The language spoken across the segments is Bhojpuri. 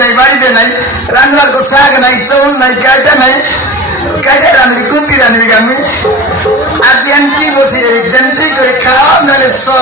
नहीं बाड़ी दे नहीं रांधवार को साग नहीं चौल नहीं काटा नहीं काटा रांधवी कुंती रांधवी गामी आज जंती बसी रे जंती करे खाओ नले सो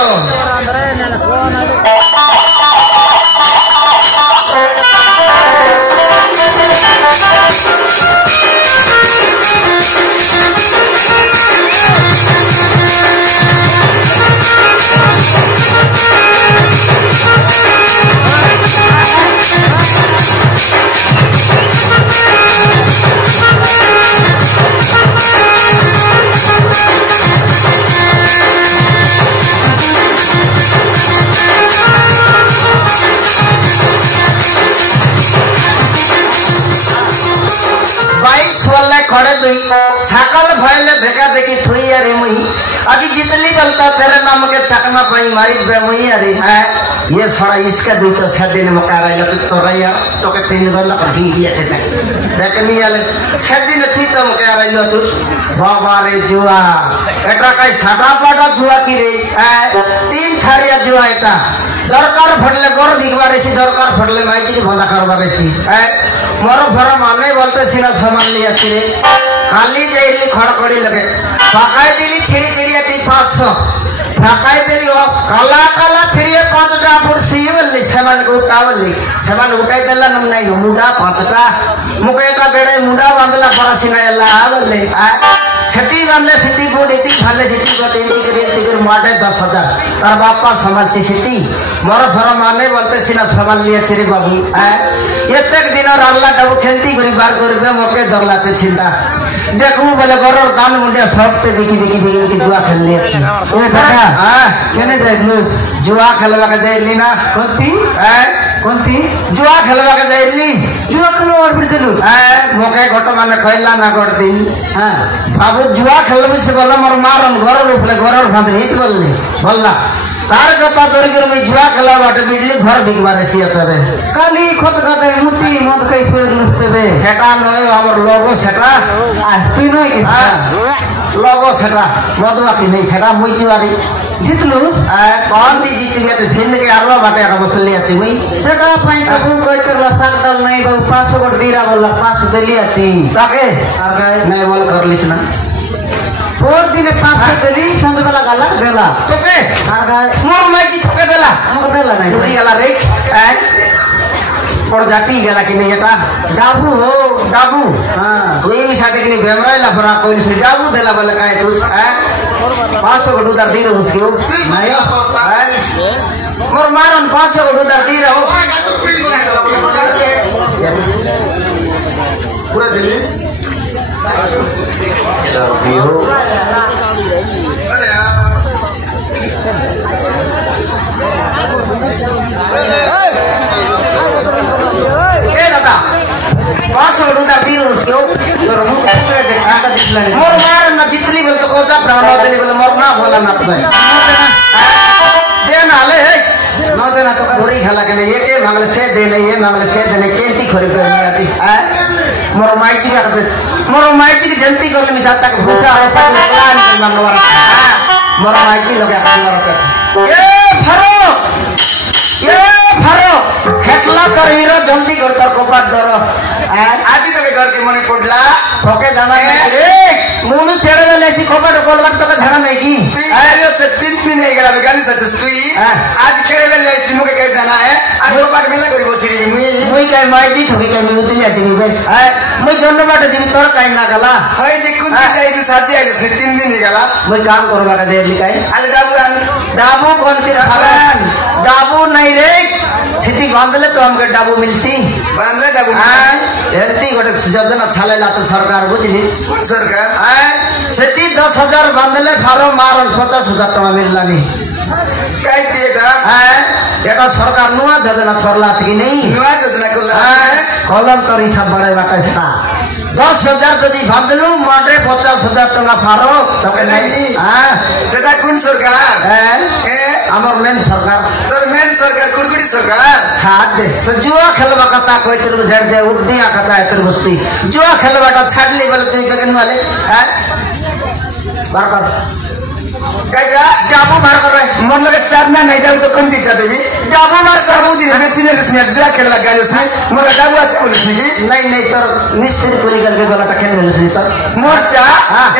खड़े दुई साकल भयले देखा देखी थुई अरे मुई आज जितली गलता तेरे नाम के चकना पाई मारी बे मुई अरे है ये छोड़ा इसके दुई तो छह दिन मका रहा तो रहा तो के 3 गल कभी ये थे देखनी वाले 6 दिन थी तो मका रहा तू बाबा रे जुआ एटा कई साटा पाटा जुआ की रे है 3 थारिया जुआ एटा दरकार फटले गोर दिखबा रेसी दरकार फटले माइची की भंडा करबा रेसी है मोर भर माने बोलते सीना सामान लिया रे खाली जाइली खड़खड़ी लगे पकाई दिली छिड़ी छिड़िया 500 पकाई दिली काला काला छिड़िए 5टा पुरसी बोली सेमान को उठावली सेमान उठाई देला नम नहीं मुंडा 5टा मुकेटा बेड़े मुंडा बांधला परासीना एला बोली छती बांधले सिटी को देती खाले सिटी को तेंती कर माटे 10,000 तार बापा संभाल सिटी मोर भर माने बोलते सीना संभाल लिया रे बाबू एतेक दिन राल्ला डाबू खेलती करी बार करबे मोके दरलाते चिंता देखू बोले गरर दान मुंडिया सबते देखी देखी देखी जुआ खेल ले अच्छी ओ बेटा हां केने जाइलु जुआ खेलवा के जाइली ना कोंती कोंती जुआ खेलवा के जाइली जुआ खेलवा और फिर चलू मोके घट माने खइला ना कर दिन हां बाबू जुआ खेलबे से बोला मोर मारन घर रूपले घर बांध हिच बोलले बोलला तार कथा तोरी कर मैं जुआ खेला बाटे बिजली घर बिकबा रेसी अतबे काली खत गते मुती मत कई छोर लुस्तबे सेटा नय हमर लोगो सेटा आ तुई नय कि लोगो सेटा मदवा कि नहीं सेटा मुई जुआरी जितलु कौन दी जीतलिया तो भिन्न के आरवा बाटे का बसले अछि मुई सेटा पाई कबू कई कर लसाक दल नहीं बहु 500 गोट दीरा बोला 500 देली अछि ताके नहीं बोल करलिस ना 4 दिन 500 देली संदबला गाला देला तोके मोर माइची तोके देला हमको देला नहीं उड़ी गाला रे और जाती गेला कि नहीं एटा डाबू हो डाबू हां कोई भी साथे कि नहीं बेमराइला फरा कोई नहीं डाबू देला बोले काहे तू 500 गोट उधार दी रहो उसके नहीं मोर मारन 500 गोट उधार दी रहो पूरा दिल्ली मोर मार न जितली बोल तो कोचा प्राण देली बोले मोर ना बोला ना भाई दे ना ले न देना तो पूरी खेला के नहीं एक मांगले से दे नहीं है मांगले से देने केंती खरी पे नहीं आती मोर माइची का मोर माइची की जनती कर मिसा तक भूसा है सब प्लान कर मंगवा मोर माइची लोग अपन मरते ये फरो खेतला कर हीरो जल्दी कर तर कोपाट दर आदि तो घर के मने पडला ठोके जाना रे मुनु छेड़े लेसी कोपाट कोलबाट तो झड़ा नहीं की अरे से 3 दिन नहीं गला गाली सच सुई आज खेड़े लेसी मुके के जाना है आज कोपाट मेला करी बसी रे मुई काय माइटी ठोके के मुनु दिया दिनी बे मुई जन्म बाट दिन तोर काय ना गला हई जे कुंती जाई साची आई 3 दिन नहीं गला मुई काम करबा का दे लिकाई अरे डाबू कौन के खालान डाबू नहीं रे सिटी बांधले तो हमके डाबू मिलती बांधले डाबू एंती गोटे योजना छालेला तो सरकार बुझली सरकार सिटी 10,000 बांधले फारो मारन 50,000 टका मिललानी काई दिएगा एटा सरकार नुआ योजना छोड़ला कि नहीं नुआ योजना करला कलम करी सब बड़े बाटा सेटा 10,000 যদি বাঁধলু মাঠে 50,000 টাকা ফারো তবে नहीं সেটা কোন সরকার আমার মেন সরকার তোর মেন সরকার কুড়কুড়ি সরকার খাদ দে जुआ खेलवा कथा कोई तेरे झड़ दे उठ दिया कथा है तेरे बस्ती जुआ खेलवाटा छाड़ ले बोले तू के वाले बार बार কাকা ডাবু বার করে মোর লগে চার না নাই ডাবু তো কোন দিকটা দেবি ডাবু বার সাবুদিন আমি চিনে লিসনি জুয়া খেলা গাইছ না মোর ডাবু আছে বলিস নাকি নাই নাই তোর মিস্ত্রি কলি গলকে গলাটা কেন হইছে তোর মোরটা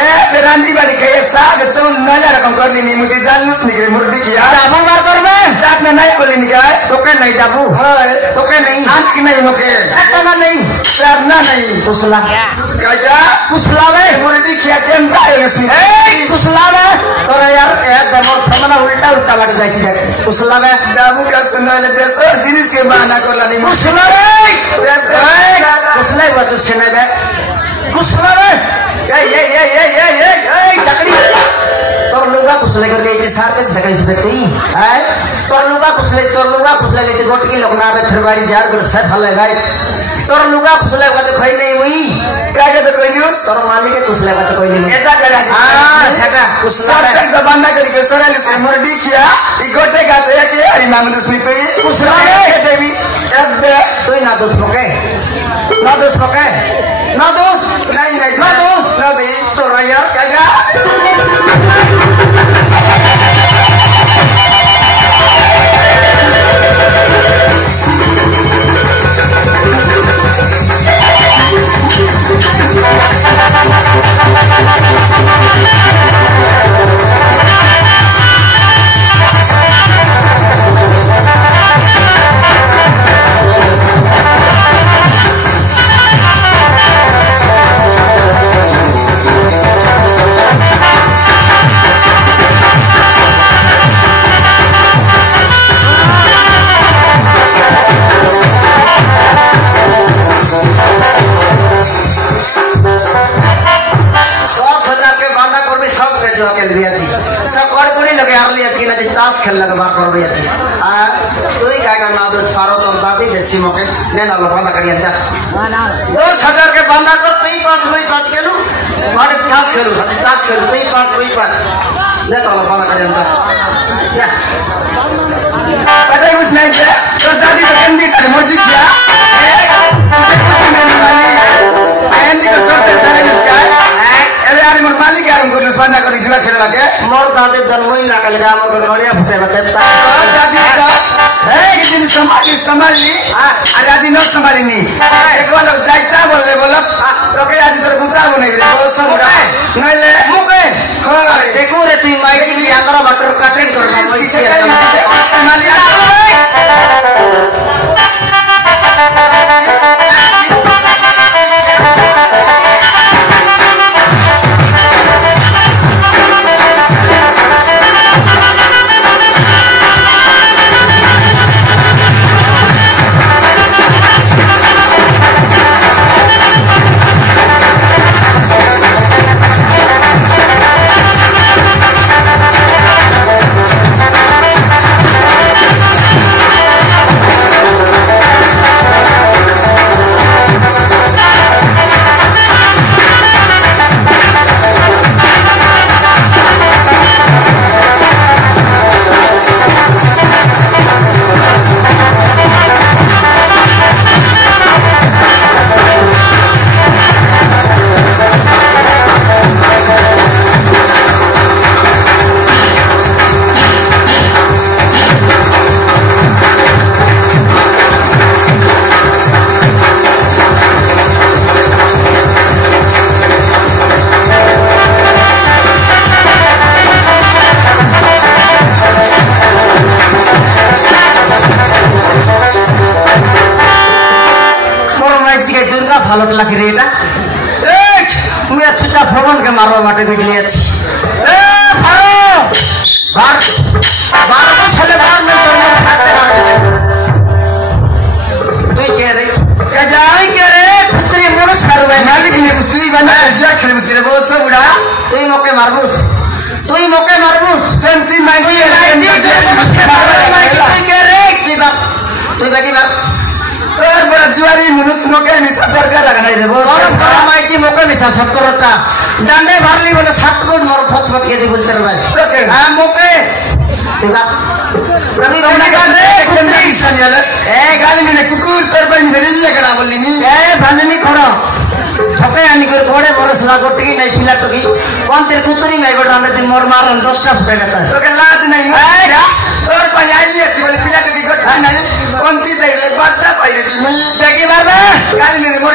এ রান্দি বাড়ি খেয়ে সাগ চুল নজা রকম করলি নি মুটি জানুস নাকি মোর দিকি ডাবু বার করবে চার না নাই বলি নি গায় তোকে নাই ডাবু হয় তোকে নাই আনকি নাই মোকে একটা না নাই চার না নাই কুসলা কাকা कुसला में मोरे दी क्या टेम का है इसमें कुसला में और यार दमर थमना उल्टा उल्टा लग जाए छी कुसला में बाबू का सुनना ले देसर जिनिस के बहाना करला नहीं कुसला में कुसला हुआ तुझके नहीं बे कुसला में ये चकड़ी तोर लुगा कुसले कर ले सार पे से कहीं से तई है तोर लुगा कुसले ले गोट की लोग ना रे थरवाड़ी जार गुड़ से फले गए तोर लुगा कुसले का तो खई नहीं हुई क्या के तो कोई न्यूज़ तोर मालिक के कुसले का तो कोई नहीं एटा करा हां सेटा कुसला तक दबाना करी के सरल इसमें मुर्दी किया ई गोटे का तो एक हरी मांग उसमें तो कुसला के देवी एक दे तो ना दोस्त पके नहीं ना दे तो यार क्या ताश खेल लगे बात कर रही थी तो ही कहेगा ना दोस्त फारो तो दादी जैसी मौके ने ना लो बंदा करिए जा 2000 के बंदा कर तो ही 5 रुपए बात खेलू माने ताश खेलू तो ही 5 रुपए बात ले तो लो बंदा करिए जा क्या पता है कुछ नहीं क्या तो दादी को गंदी करे मोटी किया कुछ नहीं वाली आयंदी को सोते सारे इसका अरे यार मोर मालिक यार हमको बंदा करी जुआ खेल लगे मोर दादी जन्म ही ना कल राम को गड़िया फटे बते दादी का एक दिन संभाली अरे आज न संभाली नी एक बार लोग जाइता बोले बोला तो के आज तेरे बुता बने रे वो सब नहीं ले मुके हां देखो रे तू माइक की आंगरा मटर कटिंग करना वैसे मालिया ভালো লাগে রে এটা তুমি চুচা ফোন কে মারবা মাঠে গিয়ে আছি এ ভালো বার বার ছেলে বার না তোর না থাকতে পারবে তুই কে রে কে যাই কে রে পুত্রী মনস করবে मालिक ने मुस्लिम बना जुआ खेल मुस्लिम वो सब उड़ा তুই মোকে মারবুস चंची मांगी তুই কে রে কি বাপ তুই বাকি বাপ और बड़ा जुआरी मनुष्य मोके मिसा कर कर लगना रे वो और बड़ा माइची मोके मिसा 70টা डंडे मारली बोले 7 गुण मोर फचफच के दी बोलते रे भाई हां मोके তুই বাপ रवि तुमने कहा रे कोंडा किसान यार ए गाली में कुकुर तोर पर मेरे लिए करा बोलनी नी ए भांजनी खड़ो ठके आनी कर कोड़े बरस मसला गोटी नहीं पिला तो की कौन तेरे कुतरी में गोड़ रामरे मोर मारन 10टा फुटे गता तो के लाज नहीं और पयाली अच्छी बोली पिला तो की गोटी नहीं कौन ती चाहिए बच्चा पहले दी मैं बेगी बार में काली मेरी मोर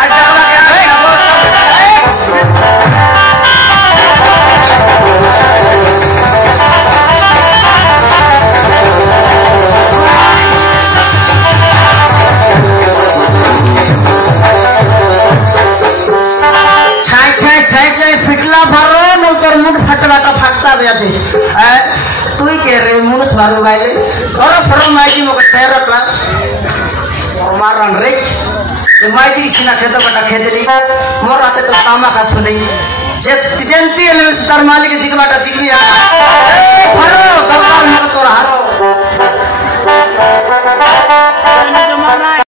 अच्छा लगा फिटला भरो न तोर मुठ फटवाटा फाटता बेचे तुई के रे मुनुस भरो गाइले तोर फरो माइजी मके तेरटला मारन रे माइजी सिना खेत बटा खेतली मोर आते तो कामा का सुनई जे जंती एले तार मालिक जिगबाटा जिगबी ए फरो तोर मके तोर हारो